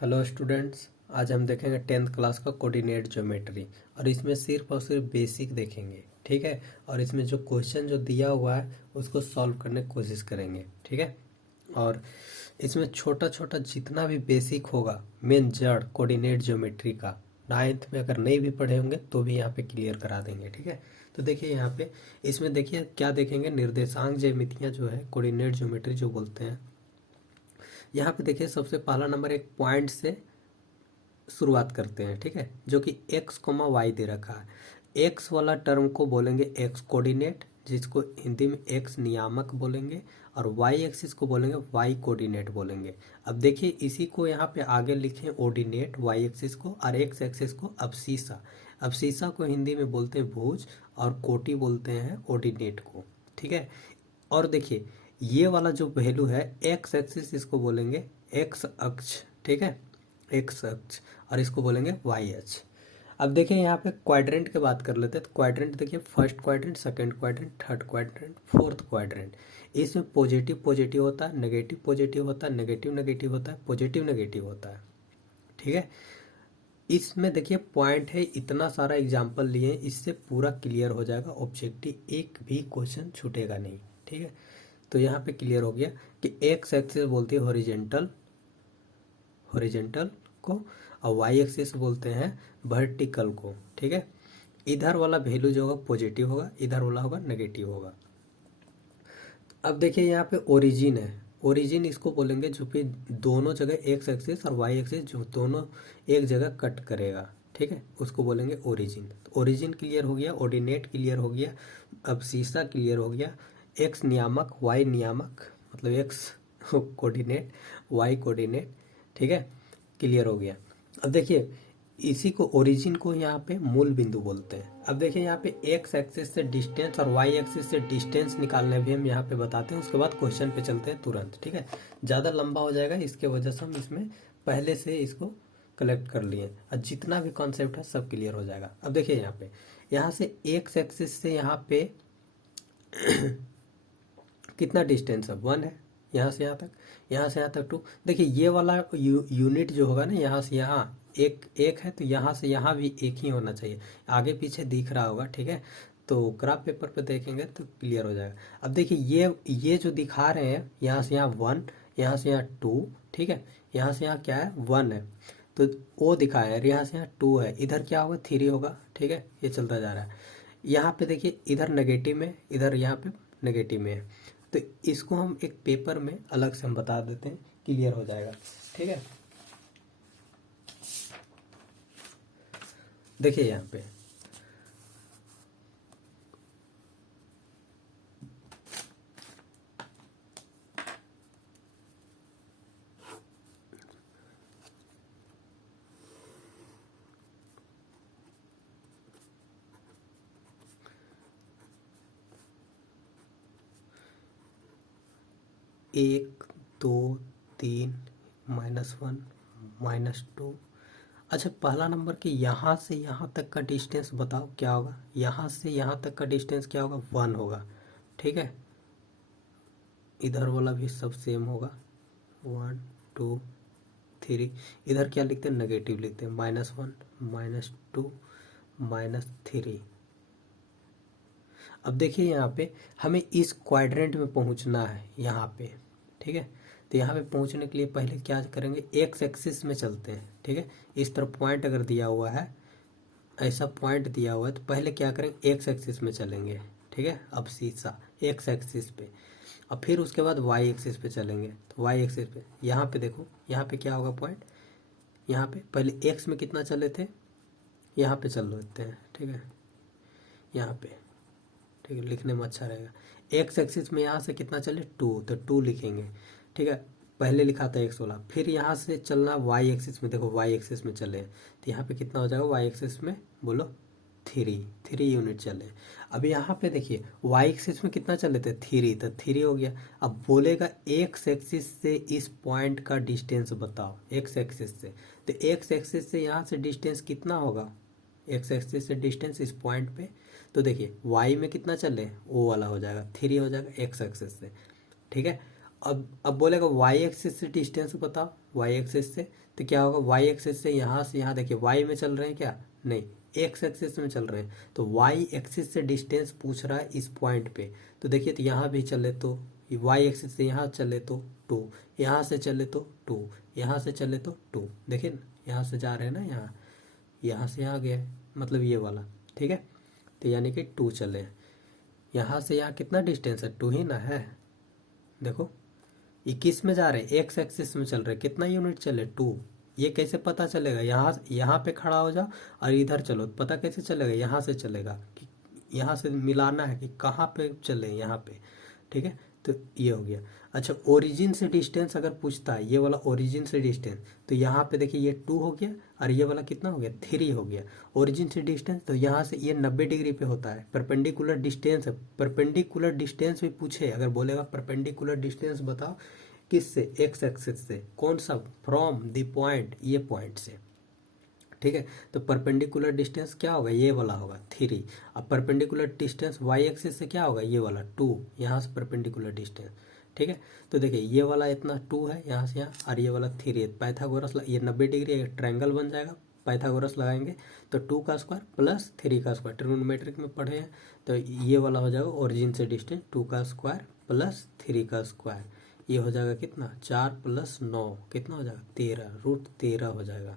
Hello students. आज हम देखेंगे 10th क्लास का कोऑर्डिनेट ज्योमेट्री और इसमें सिर्फ और सिर्फ बेसिक देखेंगे। ठीक है। और इसमें जो क्वेश्चन जो दिया हुआ है उसको सॉल्व करने की कोशिश करेंगे। ठीक है। और इसमें छोटा छोटा जितना भी बेसिक होगा मेन जड़ कोऑर्डिनेट ज्योमेट्री का 9th में अगर नहीं भी पढ़े होंगे तो भी यहाँ पे क्लियर करा देंगे। ठीक है। तो देखिए यहाँ पे इसमें देखिए क्या देखेंगे, निर्देशांक ज्यामितियाँ जो है कोऑर्डिनेट ज्योमेट्री जो बोलते हैं। यहाँ पे देखिए सबसे पहला नंबर एक पॉइंट से शुरुआत करते हैं। ठीक है। जो कि एक्स कोमा वाई दे रखा है। एक्स वाला टर्म को बोलेंगे एक्स कोऑर्डिनेट, जिसको हिंदी में एक्स नियामक बोलेंगे, और वाई एक्सिस को बोलेंगे वाई कोऑर्डिनेट बोलेंगे। अब देखिए इसी को यहाँ पे आगे लिखें ऑर्डिनेट वाई एक्सिस को, और एक्स एक्सिस को अबसीसा। अबसीसा को हिंदी में बोलते हैं भुज, और कोटि बोलते हैं ऑर्डिनेट को। ठीक है। और देखिए ये वाला जो वैल्यू है एक्स एक्सिस, इसको बोलेंगे एक्स अक्ष। ठीक है, एक्स अक्ष, और इसको बोलेंगे वाई अक्ष। अब देखिए यहाँ पे क्वाड्रेंट की बात कर लेते हैं। तो क्वाड्रेंट देखिए first quadrant, second quadrant, third quadrant, fourth quadrant. इसमें पॉजिटिव पॉजिटिव होता है, नेगेटिव पॉजिटिव होता है, नेगेटिव नेगेटिव होता है, पॉजिटिव नेगेटिव होता है। ठीक है। इसमें देखिए पॉइंट है, इतना सारा एग्जाम्पल लिए, इससे पूरा क्लियर हो जाएगा ऑब्जेक्टिव, एक भी क्वेश्चन छूटेगा नहीं। ठीक है। तो यहाँ पे क्लियर हो गया कि एक्स एक्सिस बोलती है हॉरिजेंटल, हॉरिजेंटल को, और वाई एक्सिस बोलते हैं वर्टिकल को। ठीक है। इधर वाला वैल्यू जो होगा पॉजिटिव होगा, इधर वाला होगा नेगेटिव होगा। अब देखिए यहाँ पे ओरिजिन है, ओरिजिन इसको बोलेंगे जो कि दोनों जगह एक्स एक्सिस और वाई एक्सिस जो दोनों एक जगह कट करेगा। ठीक है, उसको बोलेंगे ओरिजिन। तो ओरिजिन क्लियर हो गया, ऑर्डिनेट क्लियर हो गया, अब सीसा क्लियर हो गया, एक्स नियामक वाई नियामक, मतलब एक्स कोऑर्डिनेट वाई कोऑर्डिनेट। ठीक है, क्लियर हो गया। अब देखिए इसी को ओरिजिन को यहाँ पे मूल बिंदु बोलते हैं। अब देखिए यहाँ पे एक्स एक्सिस से डिस्टेंस और वाई एक्सिस से डिस्टेंस निकालने भी हम यहाँ पे बताते हैं। उसके बाद क्वेश्चन पे चलते हैं तुरंत। ठीक है, ज़्यादा लंबा हो जाएगा, इसके वजह से हम इसमें पहले से इसको कलेक्ट कर लिए, और जितना भी कॉन्सेप्ट है सब क्लियर हो जाएगा। अब देखिए यहाँ पे यहाँ से एक्स एक्सिस से यहाँ पे कितना डिस्टेंस है, 1 है। यहाँ से यहाँ तक, यहाँ से यहाँ तक 2। देखिए ये वाला यूनिट जो होगा ना, यहाँ से यहाँ एक एक है, तो यहाँ से यहाँ भी एक ही होना चाहिए। आगे पीछे दिख रहा होगा। ठीक है, तो ग्राफ पेपर पे देखेंगे तो क्लियर हो जाएगा। अब देखिए ये जो दिखा रहे हैं, यहाँ से यहाँ 1, यहाँ से यहाँ 2। ठीक है, यहाँ से यहाँ क्या है 1 है, तो वो दिखाया है। यहाँ से यहाँ 2 है, इधर क्या होगा 3 होगा। ठीक है, ये चलता जा रहा है। यहाँ पे देखिए इधर नेगेटिव में, इधर यहाँ पे नेगेटिव में है, तो इसको हम एक पेपर में अलग से हम बता देते हैं, क्लियर हो जाएगा। ठीक है, देखिए यहाँ पे एक, दो, 3, -1, -2। अच्छा पहला नंबर कि यहाँ से यहाँ तक का डिस्टेंस बताओ क्या होगा। यहाँ से यहाँ तक का डिस्टेंस क्या होगा, 1 होगा। ठीक है, इधर वाला भी सब सेम होगा, 1, 2, 3। इधर क्या लिखते हैं, नेगेटिव लिखते हैं, -1, -2, -3। अब देखिए यहाँ पे हमें इस क्वाड्रेंट में पहुँचना है यहाँ पे। ठीक है, तो यहाँ पे पहुँचने के लिए पहले क्या करेंगे, एक्स एक्सिस में चलते हैं। ठीक है, इस तरफ पॉइंट अगर दिया हुआ है, ऐसा पॉइंट दिया हुआ है, तो पहले क्या करेंगे एक्स एक्सिस में चलेंगे। ठीक है, अब सीधा एक्स एक्सिस पे, और फिर उसके बाद वाई एक्सिस पे चलेंगे। तो वाई एक्सिस पे यहाँ पे देखो, यहाँ पे क्या होगा पॉइंट, यहाँ पे पहले एक्स में कितना चले थे, यहाँ पे चल लेते हैं। ठीक है, यहाँ पे, ठीक है, लिखने में अच्छा रहेगा। एक्स एक्सिस में यहाँ से कितना चले 2, तो 2 लिखेंगे। ठीक है, पहले लिखा था एक्स वाला, फिर यहाँ से चलना वाई एक्सिस में, देखो वाई एक्सिस में चले, तो यहाँ पे कितना हो जाएगा वाई एक्सिस में, बोलो 3 यूनिट चले। अब यहाँ पे देखिए वाई एक्सिस में कितना चले थे 3, तो 3 हो गया। अब बोलेगा एक्स एक्सिस से इस पॉइंट का डिस्टेंस बताओ, एक्स एक्सिस से, तो एक्स एक्सिस से यहाँ से डिस्टेंस कितना होगा, एक्स एक्सिस से डिस्टेंस इस पॉइंट पे, तो देखिए वाई में कितना चले, वो वाला हो जाएगा 3 हो जाएगा एक्स एक्सिस से। ठीक है, अब बोलेगा वाई एक्सिस से डिस्टेंस बताओ, वाई एक्सिस से, तो क्या होगा, वाई एक्सिस से यहाँ देखिए वाई में चल रहे हैं क्या, नहीं एक्स एक्सिस में चल रहे हैं, तो वाई एक्सिस से डिस्टेंस पूछ रहा है इस पॉइंट पे। तो देखिए तो यहाँ भी चले तो वाई एक्सिस से यहाँ चले तो 2, यहाँ से चले तो 2, यहाँ से चले तो 2, देखिए ना यहाँ से जा रहे हैं ना, यहाँ से यहाँ गए, मतलब ये वाला, ठीक है। तो यानी कि 2 चले हैं, यहाँ से यहाँ कितना डिस्टेंस है, 2 ही ना है। देखो 21 में जा रहे हैं, एक्स एक्सिस में चल रहे, कितना यूनिट चले, 2। ये कैसे पता चलेगा, यहाँ पे खड़ा हो जाओ और इधर चलो, पता कैसे चलेगा, यहाँ से चलेगा कि यहाँ से मिलाना है कि कहाँ पे चले, यहाँ पे, ठीक है। तो ये हो गया। अच्छा ओरिजिन से डिस्टेंस अगर पूछता है, ये वाला ओरिजिन से डिस्टेंस, तो यहाँ पे देखिए ये 2 हो गया और ये वाला कितना हो गया, 3 हो गया। ओरिजिन से डिस्टेंस तो यहाँ से ये 90 डिग्री पे होता है, परपेंडिकुलर डिस्टेंस है, परपेंडिकुलर डिस्टेंस भी पूछे, अगर बोलेगा परपेंडिकुलर डिस्टेंस बताओ किससे, एक्स एक्सिस से, कौन सा, फ्रॉम द पॉइंट, ये पॉइंट से, ठीक है। तो परपेंडिकुलर डिस्टेंस क्या होगा, ये वाला होगा 3। अब परपेंडिकुलर डिस्टेंस वाई एक्सिस से क्या होगा, ये वाला 2, यहाँ से परपेंडिकुलर डिस्टेंस, ठीक है। तो देखिए ये वाला इतना 2 है यहाँ से यहाँ, और ये वाला 3 है, पाइथागोरस ये 90 डिग्री एक ट्रायंगल बन जाएगा, पाइथागोरस लगाएंगे तो 2 का स्क्वायर प्लस 3 का स्क्वायर, ट्रिग्नोमेट्रिक में पढ़े हैं, तो ये वाला हो जाएगा ओरिजिन से डिस्टेंस 2 का स्क्वायर प्लस 3 का स्क्वायर, ये हो जाएगा कितना, 4 + 9 कितना हो जाएगा, 13, √13 हो जाएगा।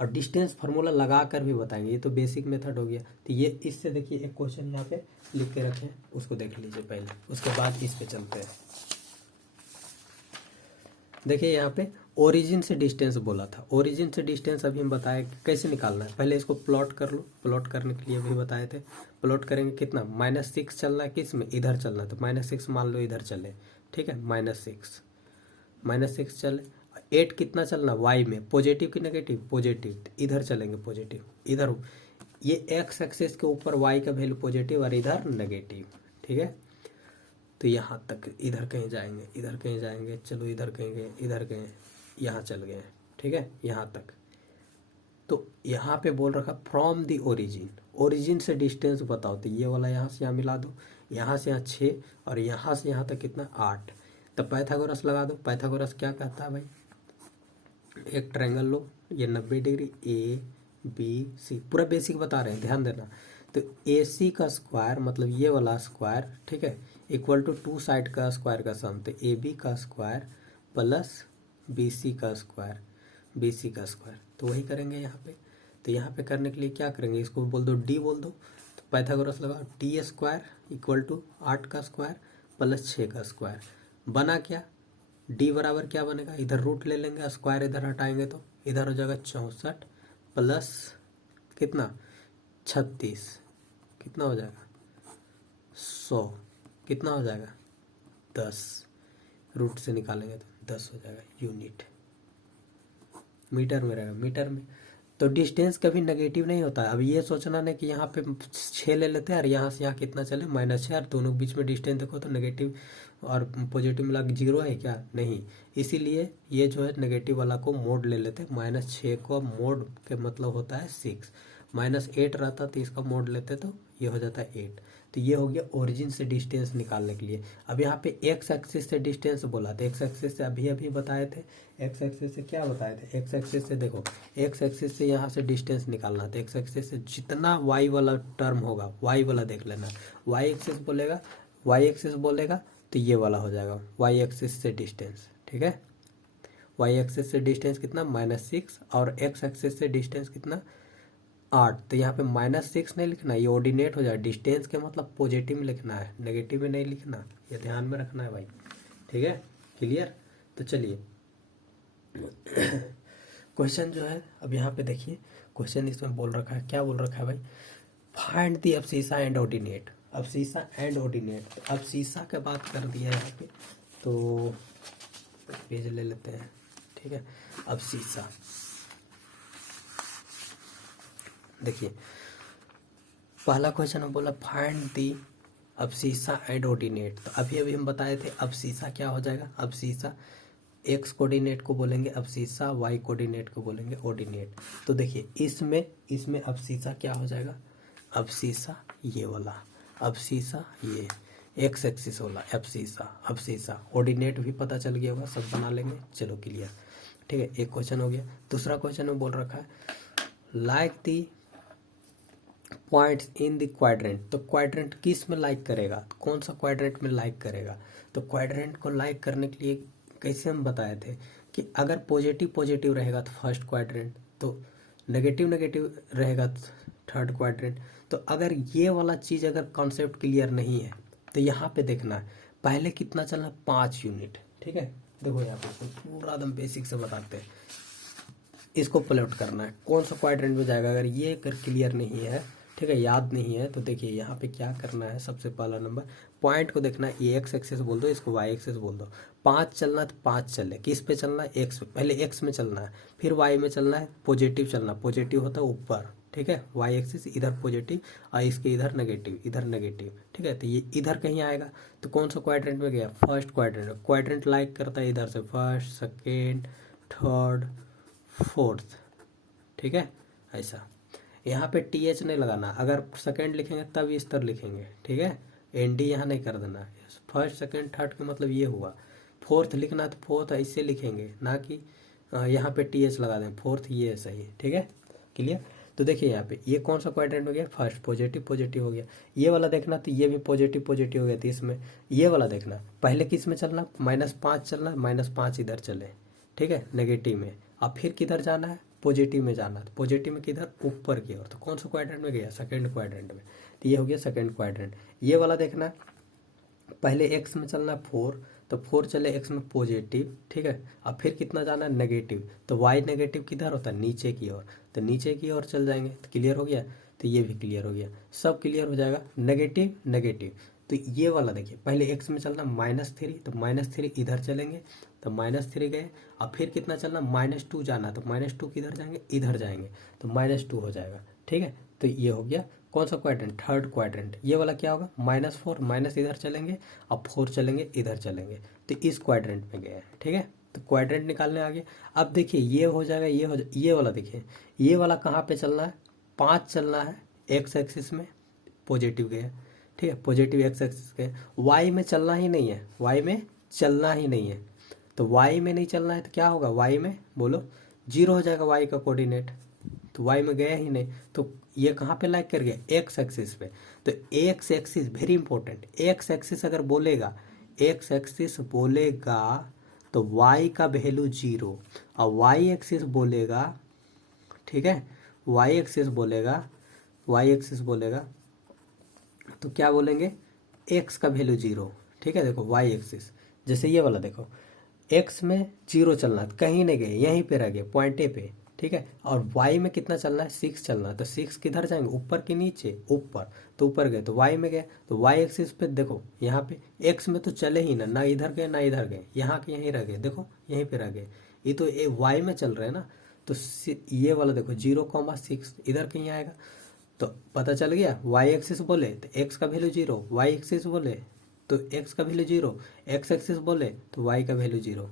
और डिस्टेंस फार्मूला लगा कर भी बताएंगे, ये तो बेसिक मेथड हो गया। तो ये इससे देखिए एक क्वेश्चन यहाँ पे लिख के रखें, उसको देख लीजिए पहले, उसके बाद इस पे चलते हैं। देखिए यहाँ पे ओरिजिन से डिस्टेंस बोला था, ओरिजिन से डिस्टेंस अभी हम बताए कैसे निकालना है, पहले इसको प्लॉट कर लो, प्लॉट करने के लिए भी बताए थे। प्लॉट करेंगे कितना, -6 चलना है, किस में, इधर चलना है, तो -6 मान लो इधर चले, ठीक है, -6 चले। 8 कितना चलना, वाई में, पॉजिटिव कि नेगेटिव, पॉजिटिव, इधर चलेंगे पॉजिटिव, इधर ये एक्स एक्सिस के ऊपर वाई का वैल्यू पॉजिटिव और इधर नेगेटिव, ठीक है। तो यहाँ तक इधर कहीं जाएंगे, इधर कहीं जाएंगे, चलो इधर कहीं गए, इधर गए, यहाँ चल गए, ठीक है, यहाँ तक। तो यहाँ पे बोल रखा फ्रॉम दी ओरिजिन, ओरिजिन से डिस्टेंस बताओ, तो ये वाला यहाँ से यहाँ मिला दो, यहाँ से यहाँ 6 और यहाँ से यहाँ तक कितना 8। तो पाइथागोरस लगा दो, पाइथागोरस क्या कहता है भाई, एक ट्रायंगल लो, ये 90 डिग्री, ABC, पूरा बेसिक बता रहे हैं, ध्यान देना। तो AC का स्क्वायर मतलब ये वाला स्क्वायर, ठीक है, इक्वल टू 2 साइड का स्क्वायर का सम, तो AB का स्क्वायर प्लस BC का स्क्वायर, BC का स्क्वायर, तो वही करेंगे यहाँ पे। तो यहाँ पे करने के लिए क्या करेंगे, इसको बोल दो D बोल दो, तो पाइथागोरस लगाओ, D स्क्वायर इक्वल टू 8 का स्क्वायर प्लस 6 का स्क्वायर, बना क्या, D बराबर क्या बनेगा, इधर रूट ले लेंगे, स्क्वायर इधर हटाएंगे तो इधर हो जाएगा 64 प्लस कितना 36, कितना हो जाएगा 100, कितना हो जाएगा 10, रूट से निकालेंगे तो 10 हो जाएगा यूनिट, मीटर में रहेगा, मीटर में। तो डिस्टेंस कभी नेगेटिव नहीं होता है। अब ये सोचना नहीं कि यहाँ पे 6 ले लेते हैं और यहाँ से यहाँ कितना चले -6, और दोनों के बीच में डिस्टेंस देखो तो नेगेटिव और पॉजिटिव मिला के 0 है क्या, नहीं, इसीलिए ये जो है नेगेटिव वाला को मोड ले लेते हैं, -6 को मोड के मतलब होता है 6, -8 रहता तो इसका मोड लेते तो ये हो जाता है 8। तो ये हो गया ओरिजिन से डिस्टेंस निकालने के लिए। अब यहाँ पे एक्स एक्सिस से डिस्टेंस बोला था, एक्स एक्सिस से अभी बताए थे, एक्स एक्सिस से क्या बताए थे, एक्स एक्सिस से देखो, एक्स एक्सिस से यहाँ से डिस्टेंस निकालना था, एक्स एक्सिस से जितना वाई वाला टर्म होगा, वाई वाला देख लेना, वाई एक्सिस बोलेगा, वाई एक्सिस बोलेगा तो ये वाला हो जाएगा वाई एक्सिस से डिस्टेंस, ठीक है। वाई एक्सिस से डिस्टेंस कितना -6 और एक्स एक्सिस से डिस्टेंस कितना 8। तो यहाँ पे -6 नहीं लिखना, ये ऑर्डिनेट हो जाए, डिस्टेंस के मतलब पॉजिटिव में लिखना है, नेगेटिव में नहीं लिखना, ये ध्यान में रखना है भाई, ठीक है, क्लियर। तो चलिए क्वेश्चन जो है अब यहाँ पे देखिए, क्वेश्चन इसमें बोल रखा है, क्या बोल रखा है भाई, find the अब्सिसा and ordinate, अब्सिसा and ordinate. तो अब्सिसा के बात कर दिया यहाँ पे, तो पेज ले लेते हैं, ठीक है। अब्सिसा देखिए, पहला क्वेश्चन में बोला फाइंड दी अब्सिसा एंड ऑर्डिनेट। तो अभी हम बताए थे अब्सिसा क्या हो जाएगा, अब्सिसा एक्स कोऑर्डिनेट को बोलेंगे अब्सिसा, वाई कोऑर्डिनेट को बोलेंगे ऑर्डिनेट। तो देखिए इसमें अब्सिसा क्या हो जाएगा, अब्सिसा ये वाला, अब्सिसा एक्स एक्सिस वाला अब सीसा कोऑर्डिनेट भी पता चल गया होगा, सब बना लेंगे। चलो क्लियर, ठीक है। एक क्वेश्चन हो गया। दूसरा क्वेश्चन में बोल रखा है like the points in the quadrant. तो क्वाड्रेंट किस में लाइक करेगा, तो कौन सा क्वाड्रेंट में लाइक करेगा। तो क्वाड्रेंट को लाइक करने के लिए कैसे हम बताए थे कि अगर पॉजिटिव पॉजिटिव रहेगा तो फर्स्ट क्वाड्रेंट, तो नेगेटिव नेगेटिव रहेगा तो थर्ड क्वाड्रेंट। तो अगर ये वाला चीज़ अगर कॉन्सेप्ट क्लियर नहीं है तो यहाँ पे देखना है पहले कितना चलना, 5 यूनिट, ठीक है। देखो यहाँ पे पूरा एकदम बेसिक से बताते हैं, इसको प्लॉट करना है कौन सा क्वाड्रेंट में जाएगा। अगर ये अगर क्लियर नहीं है, ठीक है, याद नहीं है, तो देखिए यहाँ पे क्या करना है। सबसे पहला नंबर पॉइंट को देखना है, ये एक्स एक्सेस बोल दो, इसको वाई एक्सेस बोल दो। 5 चलना है तो 5 चले, किस पे चलना है, एक्स पे। पहले एक्स में चलना है, फिर वाई में चलना है, पॉजिटिव चलना, पॉजिटिव होता है ऊपर, ठीक है। वाई एक्सिस इधर पॉजिटिव और इसके इधर नेगेटिव, ठीक है। तो ये इधर कहीं आएगा, तो कौन सा क्वाड्रेंट में गया, फर्स्ट क्वाड्रेंट। क्वाड्रेंट लाइक करता है इधर से फर्स्ट, सेकेंड, थर्ड, फोर्थ, ठीक है। ऐसा यहाँ पे टी एच नहीं लगाना, अगर सेकेंड लिखेंगे तब इस तरह लिखेंगे, ठीक है। एन डी यहाँ नहीं कर देना। फर्स्ट सेकेंड थर्ड का मतलब ये हुआ। फोर्थ लिखना तो फोर्थ ऐसे लिखेंगे, ना कि यहाँ पे टी एच लगा दें, फोर्थ ये सही है, ठीक है। क्लियर। तो देखिए यहाँ पे ये कौन सा क्वाड्रेंट हो गया, फर्स्ट पॉजिटिव पॉजिटिव हो गया। ये वाला देखना तो ये भी पॉजिटिव पॉजिटिव हो गया, तो इसमें ये वाला देखना पहले किस में चलना, -5 चलना, -5 इधर चले, ठीक है, नेगेटिव में। अब फिर किधर जाना है, पॉजिटिव में जाना। तो पॉजिटिव में किधर, ऊपर की ओर। तो कौन सा क्वाड्रेंट में गया, सेकंड क्वाड्रेंट में। तो ये हो गया सेकंड क्वाड्रेंट। ये वाला देखना है पहले एक्स में चलना 4, तो 4 चले एक्स में पॉजिटिव, ठीक है। अब फिर कितना जाना है, नेगेटिव। तो वाई नेगेटिव किधर होता है, नीचे की ओर, तो नीचे की ओर चल जाएंगे। तो क्लियर हो गया। तो ये भी क्लियर हो गया, सब क्लियर हो जाएगा। नेगेटिव नेगेटिव, तो ये वाला देखिए पहले एक्स में चलना -3, तो -3 इधर चलेंगे, तो -3 गए। अब फिर कितना चलना, -2 जाना, तो -2 किधर जाएंगे, इधर जाएंगे, तो -2 हो जाएगा, ठीक है। तो ये हो गया कौन सा क्वाड्रेंट, थर्ड क्वाड्रेंट। ये वाला क्या होगा, -4 माइनस इधर चलेंगे, अब 4 चलेंगे, इधर चलेंगे, तो इस क्वाड्रेंट में गए, ठीक है। तो क्वाड्रेंट निकालने आगे। अब देखिए ये हो जाएगा, ये हो जाए, ये वाला देखिए, ये वाला कहाँ पे चलना है, 5 चलना है एक्स एक्सिस में, पॉजिटिव गया, ठीक है, पॉजिटिव एक्स एक्सिस गए। वाई में चलना ही नहीं है, वाई में चलना ही नहीं है। तो वाई में नहीं चलना है तो क्या होगा, वाई में बोलो 0 हो जाएगा वाई का कोऑर्डिनेट। तो वाई में गया ही नहीं, तो ये कहाँ पे लाइक कर गया, एक्स एक्सिस पे। तो X axis very important, x axis अगर बोलेगा, एक्स एक्सिस बोलेगा तो वाई का वैल्यू 0, और वाई एक्सिस बोलेगा, ठीक है, वाई एक्सिस बोलेगा तो क्या बोलेंगे, एक्स का वैल्यू 0, ठीक है। देखो वाई एक्सिस, जैसे ये वाला देखो, एक्स में 0 चलना, कहीं नहीं गए, यहीं पे रह गए पॉइंटे पे, ठीक है। और वाई में कितना चलना है, 6 चलना है, तो 6 किधर जाएंगे, ऊपर के नीचे, ऊपर, तो ऊपर गए, तो वाई में गए। तो वाई एक्सिस पे देखो यहाँ पे एक्स में तो चले ही ना इधर गए ना इधर गए, यहाँ के यहीं रह गए, देखो यहीं पे रह गए। ये तो वाई में चल रहे हैं ना, तो ये वाला देखो 0,6 इधर कहीं आएगा। तो पता चल गया, वाई एक्सिस बोले तो एक्स का वैल्यू 0, वाई एक्सिस बोले तो एक्स का वैल्यू 0, एक्स एक्सिस बोले तो वाई का वैल्यू 0,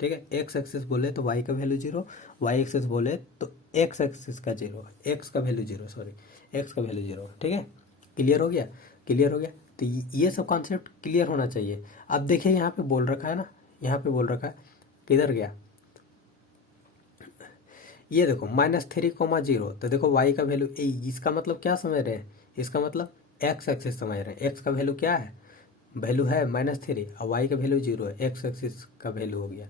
ठीक है। एक्स एक्सिस बोले तो वाई का वैल्यू 0, वाई एक्सिस बोले तो एक्स एक्सिस का 0, एक्स का वैल्यू 0, सॉरी, एक्स का वैल्यू 0, ठीक है। क्लियर हो गया, क्लियर हो गया। तो ये सब कॉन्सेप्ट क्लियर होना चाहिए। अब देखिए यहाँ पे बोल रखा है ना, यहाँ पे बोल रखा है, किधर गया, ये देखो -3,0, तो देखो y का वैल्यू, इसका मतलब क्या समझ रहे हैं, इसका मतलब x एक्सिस समझ रहे हैं। x का वैल्यू क्या है, वैल्यू है -3, और y का वैल्यू 0 है, x एक्सिस का वैल्यू हो गया।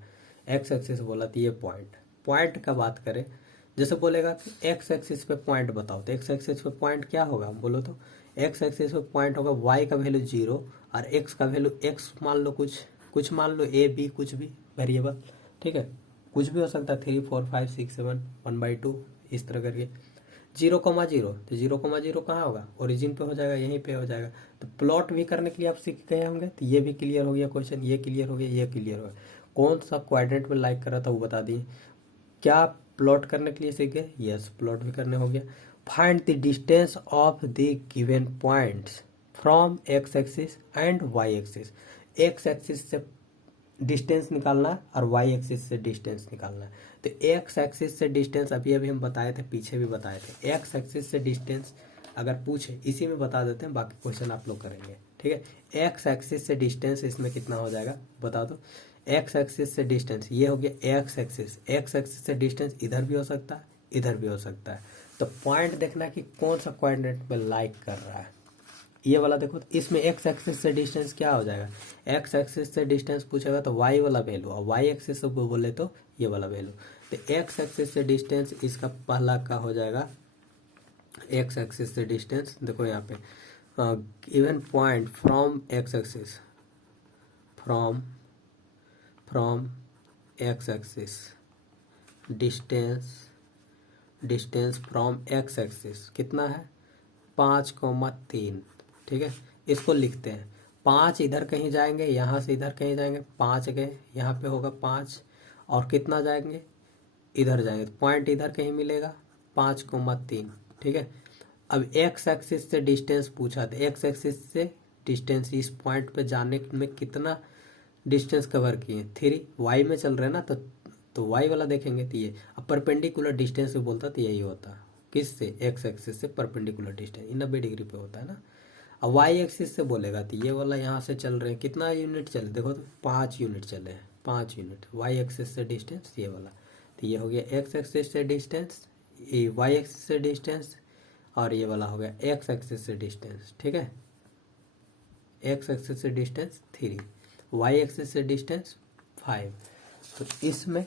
x एक्सिस बोला तो ये पॉइंट का बात करें, जैसे बोलेगा कि x एक्सिस पे पॉइंट बताओ, तो x एक्सिस पे पॉइंट क्या होगा बोलो तो, x एक्सिस पे पॉइंट होगा y का वैल्यू 0 और x का वैल्यू x मान लो, कुछ मान लो a b, कुछ भी वेरिएबल, ठीक है, कुछ भी हो सकता है, 3 4 5 6 7 1/2 इस तरह करके। 0,0, तो 0,0 कहाँ होगा, ओरिजिन पे हो जाएगा, यहीं पे हो जाएगा। तो प्लॉट भी करने के लिए आप सीख गए होंगे, तो ये भी क्लियर हो गया क्वेश्चन, ये क्लियर हो गया, ये क्लियर हो गया। कौन सा क्वाड्रेंट में लाइक कर रहा था वो बता दिए। क्या प्लॉट करने के लिए सीख गए, यस, प्लॉट भी करने हो गया। Find the distance of the given points from X axis and Y axis. X axis से डिस्टेंस निकालना है और वाई एक्सिस से डिस्टेंस निकालना है। तो एक्स एक्सिस से डिस्टेंस अभी हम बताए थे, पीछे भी बताए थे। एक्स एक्सिस से डिस्टेंस अगर पूछे इसी में बता देते हैं, बाकी क्वेश्चन आप लोग करेंगे, ठीक है। एक्स एक्सिस से डिस्टेंस इसमें कितना हो जाएगा बता दो। एक्स एक्सिस से डिस्टेंस ये हो गया एक्स एक्सिस, एक्स एक्सिस से डिस्टेंस इधर भी हो सकता है इधर भी हो सकता है। तो पॉइंट देखना कि कौन सा कोऑर्डिनेट पे लाइक कर रहा है। ये वाला देखो तो इसमें एक्स एक्सिस से डिस्टेंस क्या हो जाएगा, एक्स एक्सिस से डिस्टेंस पूछेगा तो वाई वाला वैल्यू, और वाई एक्सिस से बोले तो ये वाला वैल्यू। तो एक्स एक्सिस से डिस्टेंस इसका पहला का हो जाएगा, एक्स एक्सिस से डिस्टेंस देखो यहाँ पे even point from X axis, from X axis distance from X axis कितना है 5,3। ठीक है, इसको लिखते हैं 5 इधर कहीं जाएंगे, यहाँ से इधर कहीं जाएंगे, 5 गए यहाँ पे होगा 5, और कितना जाएंगे इधर जाएंगे तो पॉइंट इधर कहीं मिलेगा 5,3। ठीक है, अब एक्स एक्सिस से डिस्टेंस पूछा था, एक्स एक्सिस से डिस्टेंस इस पॉइंट पे जाने में कितना डिस्टेंस कवर किए 3, वाई में चल रहे हैं ना तो वाई वाला देखेंगे तो ये। अब परपेंडिकुलर डिस्टेंस से बोलता तो यही होता, किससे एक्स एक्सिस से परपेंडिकुलर डिस्टेंस 90 डिग्री पे होता है ना। अब वाई एक्सिस से बोलेगा तो ये वाला यहाँ से चल रहे हैं कितना यूनिट चले देखो तो 5 यूनिट चले हैं, 5 यूनिट वाई एक्सिस से डिस्टेंस ये वाला। तो ये हो गया एक्स एक्सिस से डिस्टेंस, ये वाई एक्सिस से डिस्टेंस, और ये वाला हो गया एक्स एक्सिस से डिस्टेंस। ठीक है, एक्स एक्सिस से डिस्टेंस 3, वाई एक्सिस से डिस्टेंस 5। तो इसमें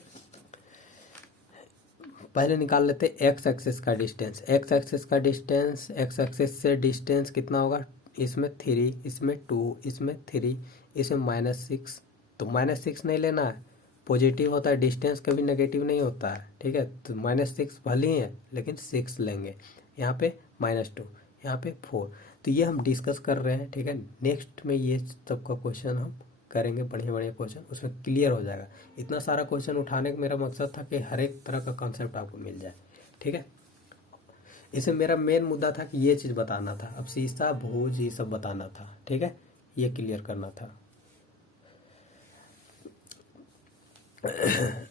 पहले निकाल लेते एक्स एक्सिस का डिस्टेंस, एक्स एक्सिस का डिस्टेंस, एक्स एक्सिस से डिस्टेंस कितना होगा, इसमें 3, इसमें 2, इसमें 3, इसमें -6। तो -6 नहीं लेना है, पॉजिटिव होता है डिस्टेंस, कभी नेगेटिव नहीं होता है। ठीक है, तो -6 भले ही है लेकिन 6 लेंगे, यहाँ पे -2, यहाँ पे 4। तो ये हम डिस्कस कर रहे हैं। ठीक है, नेक्स्ट में ये सबका क्वेश्चन हम करेंगे, बढ़िया बढ़िया क्वेश्चन उसमें क्लियर हो जाएगा। इतना सारा क्वेश्चन उठाने का मेरा मकसद था कि हर एक तरह का कॉन्सेप्ट आपको मिल जाए। ठीक है, इसमें मेरा मेन मुद्दा था कि ये चीज़ बताना था, अब शीशा भुज ये सब बताना था। ठीक है, ये क्लियर करना था।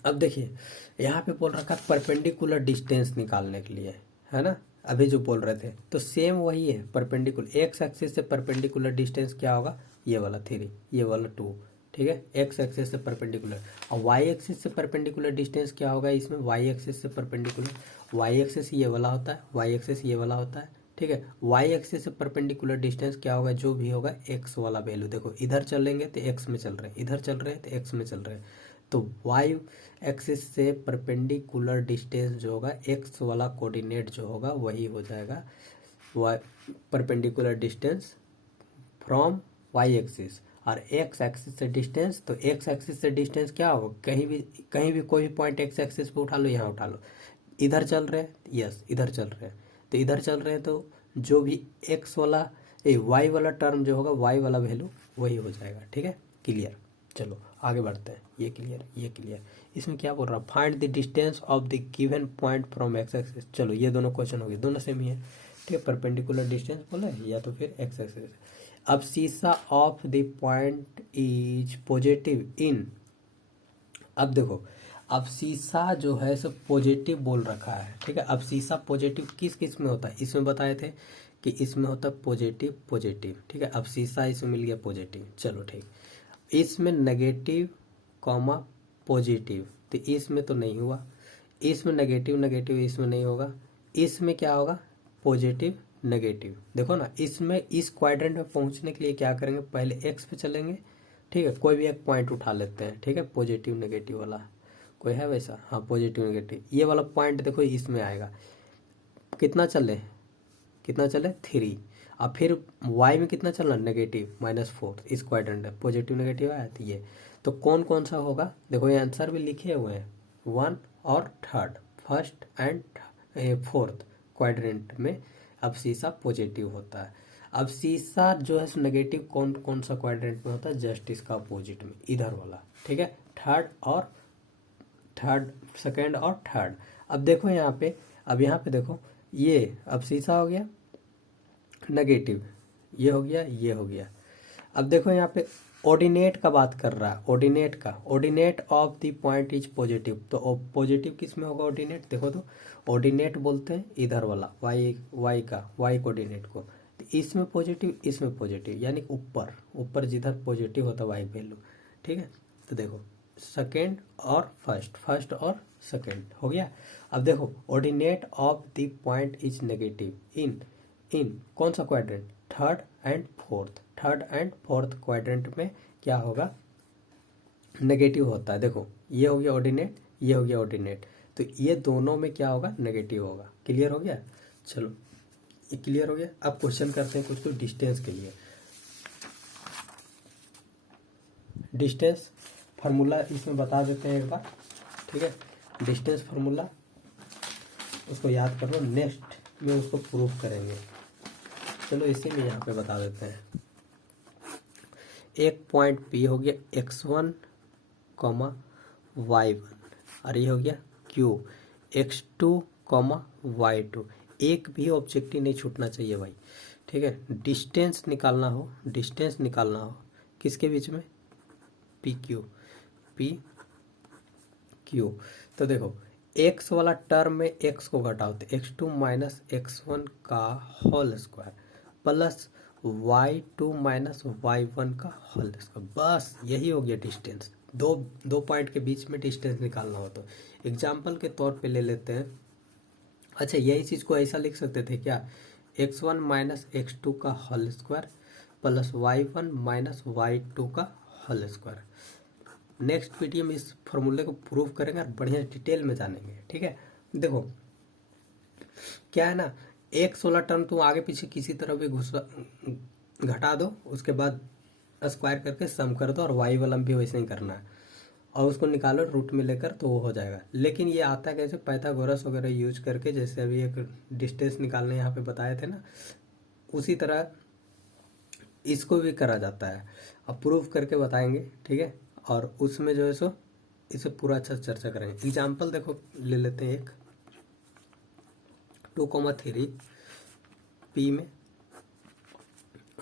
अब देखिए यहाँ पे बोल रखा परपेंडिकुलर डिस्टेंस निकालने के लिए, है ना, अभी जो बोल रहे थे तो सेम वही है। परपेंडिकुलर एक्स एक्सिस से परपेंडिकुलर डिस्टेंस क्या होगा, ये वाला 3, ये वाला 2। ठीक है, एक्स एक्सिस से परपेंडिकुलर। और वाई एक्सिस से परपेंडिकुलर डिस्टेंस क्या होगा, इसमें वाई एक्सिस से परपेंडिकुलर, वाई एक्सिस ये वाला होता है, वाई एक्सिस ये वाला होता है। ठीक है, वाई एक्सिस से परपेंडिकुलर डिस्टेंस क्या होगा, जो भी होगा एक्स वाला वैल्यू। देखो इधर चलेंगे तो एक्स में चल रहे हैं, इधर चल रहे हैं तो एक्स में चल रहे हैं। तो वाई एक्सिस से परपेंडिकुलर डिस्टेंस जो होगा एक्स वाला कोऑर्डिनेट जो होगा वही हो जाएगा Y perpendicular distance from Y axis. और एक्स एक्सिस से डिस्टेंस, तो एक्स एक्सिस से डिस्टेंस क्या होगा, कहीं भी कोई भी पॉइंट एक्स एक्सिस पे उठा लो, यहाँ उठा लो, इधर चल रहे हैं, यस इधर चल रहे हैं, तो इधर चल रहे हैं तो जो भी एक्स वाला वाई वाला टर्म जो होगा वाई वाला वैल्यू वही हो जाएगा। ठीक है, क्लियर। चलो आगे बढ़ते हैं, ये क्लियर ये क्लियर। इसमें क्या बोल रहा है, find the distance of the given point from X axis. चलो ये दोनों क्वेश्चन हो गए, दोनों सेम ही है। ठीक है, परपेंडिकुलर डिस्टेंस बोला है या तो फिर एक्स एक्सिस। अब शीशा of the point is positive in, अब देखो अब शीशा जो है सो पॉजिटिव बोल रखा है। ठीक है, अब शीशा पॉजिटिव किस किस में होता है, इसमें बताए थे कि इसमें होता है पॉजिटिव पॉजिटिव। ठीक है, अब शीशा इसमें मिल गया पॉजिटिव। चलो ठीक, इसमें नेगेटिव कॉमा पॉजिटिव, तो इसमें तो नहीं हुआ, इसमें नेगेटिव नेगेटिव इसमें नहीं होगा, इसमें क्या होगा पॉजिटिव नेगेटिव। देखो ना, इसमें इस क्वाड्रेंट में पहुंचने के लिए क्या करेंगे, पहले एक्स पे चलेंगे। ठीक है, कोई भी एक पॉइंट उठा लेते हैं। ठीक है, पॉजिटिव नेगेटिव वाला कोई है वैसा, हाँ पॉजिटिव नेगेटिव, ये वाला पॉइंट देखो इसमें आएगा, कितना चले 3। अब फिर y में कितना चलना, नेगेटिव -4, इस क्वाड्रेंट में पॉजिटिव नेगेटिव आया तो ये। तो कौन कौन सा होगा, देखो ये आंसर भी लिखे हुए हैं 1 और 3rd, first and 4th quadrant में अब शीशा पॉजिटिव होता है। अब शीशा जो है नेगेटिव कौन कौन सा क्वाड्रेंट में होता है, जस्ट इसका अपोजिट में, इधर वाला। ठीक है, सेकेंड और थर्ड। अब देखो यहाँ पे, अब यहाँ पे देखो ये अब शीशा हो गया नेगेटिव, ये हो गया ये हो गया। अब देखो यहाँ पे ऑर्डिनेट का बात कर रहा है, ऑर्डिनेट का, ordinate of the point is positive. तो पॉजिटिव किस में होगा ऑर्डिनेट, देखो तो ऑर्डिनेट बोलते हैं इधर वाला वाई का, वाई कोऑर्डिनेट को। तो इसमें पॉजिटिव इसमें पॉजिटिव, यानी ऊपर ऊपर जिधर पॉजिटिव होता है वाई वैल्यू, ठीक है। तो देखो सेकेंड और फर्स्ट, फर्स्ट और सेकेंड हो गया। अब देखो ordinate of the point is negative इन इन कौन सा quadrant, third and fourth, third and fourth quadrant में क्या होगा, नेगेटिव होता है। देखो ये हो गया ऑर्डिनेट, ये हो गया ऑर्डिनेट, तो ये दोनों में क्या होगा, नेगेटिव होगा। क्लियर हो गया, चलो ये क्लियर हो गया। अब क्वेश्चन करते हैं कुछ डिस्टेंस के लिए। डिस्टेंस फार्मूला इसमें बता देते हैं एक बार, ठीक है। डिस्टेंस फार्मूला उसको याद कर लो, नेक्स्ट में उसको प्रूफ करेंगे। चलो इसी में यहाँ पे बता देते हैं। एक पॉइंट P हो गया x1, y1, और ये हो गया Q x2, y2। एक भी ऑब्जेक्टिव नहीं छूटना चाहिए भाई, ठीक है। डिस्टेंस निकालना हो, डिस्टेंस निकालना हो किसके बीच में, PQ, PQ। तो देखो x वाला टर्म में x को घटाओ तो x2 माइनस x1 का whole square plus y2 minus y1 का होल स्क्वायर, बस यही हो गया डिस्टेंस। दो पॉइंट के बीच में डिस्टेंस निकालना हो तो एग्जाम्पल के तौर पे ले लेते हैं। अच्छा यही चीज़ को ऐसा लिख सकते थे क्या, x1 माइनस x2 का whole square plus y1 minus y2 का होल स्क्वायर। नेक्स्ट वीडियो में इस फॉर्मूले को प्रूव करेंगे और बढ़िया डिटेल में जानेंगे, ठीक है। देखो क्या है ना, x वाला टर्म तुम आगे पीछे किसी तरह भी घटा दो, उसके बाद स्क्वायर करके सम कर दो, और y वाला भी वैसे ही करना है, और उसको निकालो रूट में लेकर तो वो हो जाएगा। लेकिन ये आता है कैसे, पाइथागोरस वगैरह यूज करके, जैसे अभी एक डिस्टेंस निकालने यहाँ पे बताए थे ना, उसी तरह इसको भी करा जाता है। अब प्रूफ करके बताएंगे, ठीक है। और उसमें जो है सो इसे पूरा अच्छा चर्चा करेंगे। एग्जाम्पल देखो ले लेते हैं एक 2,3 P में,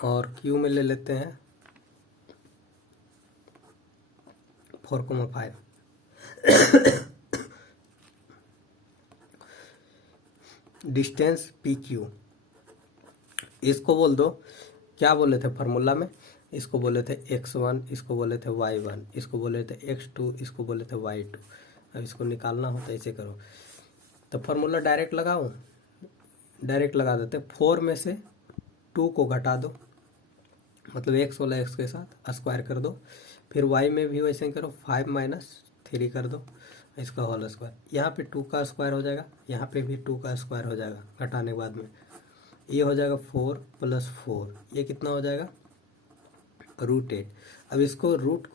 और Q में ले लेते हैं 4,5। डिस्टेंस PQ, इसको बोल दो, क्या बोले थे फार्मूला में, इसको बोले थे x1, इसको बोले थे y1, इसको बोले थे x2, इसको बोले थे y2। अब इसको निकालना हो तो ऐसे करो, तो फार्मूला डायरेक्ट लगाओ, डायरेक्ट लगा देते। 4 में से 2 को घटा दो, मतलब x वाला x के साथ स्क्वायर कर दो, फिर y में भी वैसे ही करो, 5 माइनस 3 कर दो, इसका होल स्क्वायर। यहाँ पे 2 का स्क्वायर हो जाएगा, यहाँ पे भी 2 का स्क्वायर हो जाएगा घटाने के बाद में, ये हो जाएगा 4 प्लस 4, ये कितना हो जाएगा, √8। अब इसको रूट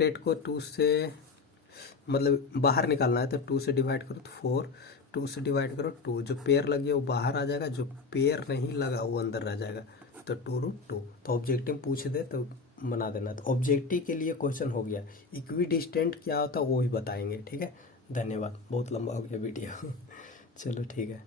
एट को 2 से मतलब बाहर निकालना है, तो 2 से डिवाइड करो तो 4, 2 से डिवाइड करो 2, जो पेयर लगी है वो बाहर आ जाएगा, जो पेयर नहीं लगा वो अंदर रह जाएगा, तो 2√2। तो ऑब्जेक्टिव पूछ दे तो बना देना। तो ऑब्जेक्टिव के लिए क्वेश्चन हो गया। इक्विडिस्टेंट क्या होता है वो भी बताएंगे, ठीक है। धन्यवाद, बहुत लंबा हो गया वीडियो। चलो ठीक है।